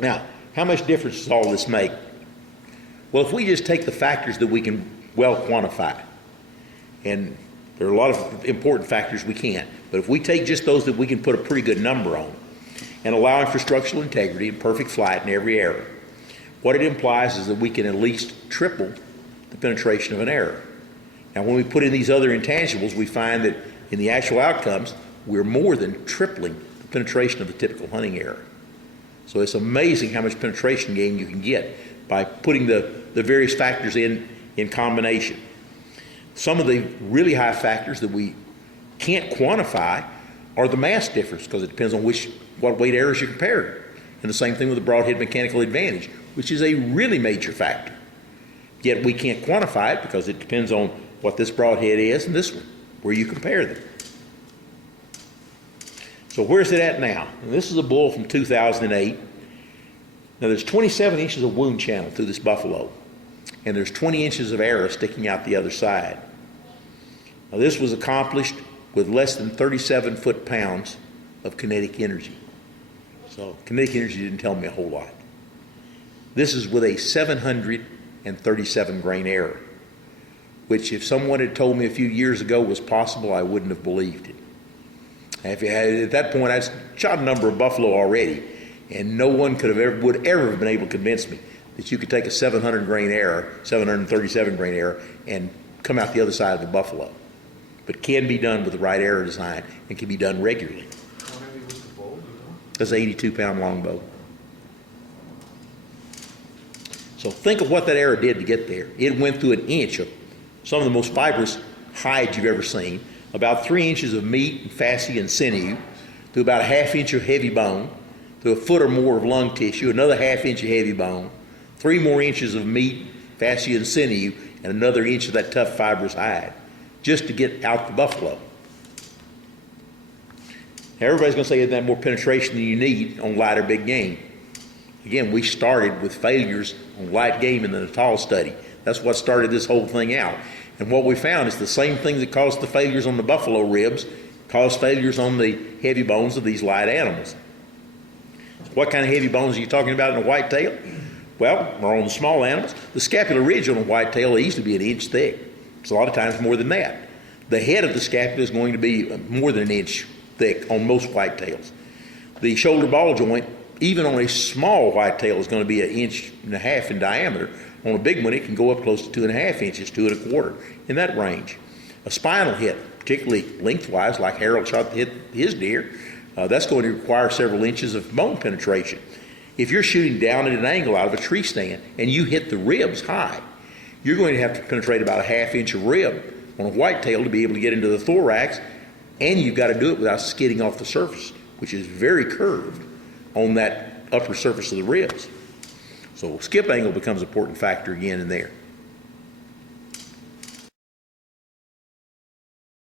Now, how much difference does all this make? Well, if we just take the factors that we can well quantify, and there are a lot of important factors we can't, but if we take just those that we can put a pretty good number on, and allowing for structural integrity and perfect flight in every error, what it implies is that we can at least triple the penetration of an error. Now, when we put in these other intangibles, we find that in the actual outcomes, we're more than tripling the penetration of the typical hunting error. So it's amazing how much penetration gain you can get by putting the various factors in combination. Some of the really high factors that we can't quantify are the mass difference, because it depends on what weight errors you're comparing. And the same thing with the broadhead mechanical advantage, which is a really major factor. Yet we can't quantify it because it depends on what this broadhead is and this one, where you compare them. So where's it at now? And this is a bull from 2008. Now there's 27 inches of wound channel through this buffalo, and there's 20 inches of arrow sticking out the other side. Now this was accomplished with less than 37 foot-pounds of kinetic energy. So kinetic energy didn't tell me a whole lot. This is with a 737 grain error, which if someone had told me a few years ago was possible, I wouldn't have believed it. At that point, I'd shot a number of buffalo already, and no one would ever have been able to convince me that you could take a 737 grain error, and come out the other side of the buffalo. But it can be done with the right arrow design and can be done regularly. How heavy was the bow? That's an 82-pound longbow. So think of what that arrow did to get there. It went through an inch of some of the most fibrous hides you've ever seen, about 3 inches of meat and fascia and sinew, through about a ½ inch of heavy bone, through a foot or more of lung tissue, another ½ inch of heavy bone, 3 more inches of meat, fascia and sinew, and another inch of that tough fibrous hide, just to get out the buffalo. Now everybody's going to say, isn't that more penetration than you need on light or big game? Again, we started with failures on light game in the Natal study. That's what started this whole thing out. And what we found is the same thing that caused the failures on the buffalo ribs caused failures on the heavy bones of these light animals. What kind of heavy bones are you talking about in a whitetail? Well, or on the small animals, the scapular ridge on a whitetail will easily be an inch thick. It's a lot of times more than that. The head of the scapula is going to be more than an inch thick on most whitetails. The shoulder ball joint, even on a small whitetail, is going to be 1.5 inches in diameter. On a big one, it can go up close to 2.5 inches, 2.25, in that range. A spinal hit, particularly lengthwise, like Harold shot hit his deer, that's going to require several inches of bone penetration. If you're shooting down at an angle out of a tree stand and you hit the ribs high, you're going to have to penetrate about a ½ inch of rib on a whitetail to be able to get into the thorax, and you've got to do it without skidding off the surface, which is very curved on that upper surface of the ribs. So skip angle becomes an important factor again in there.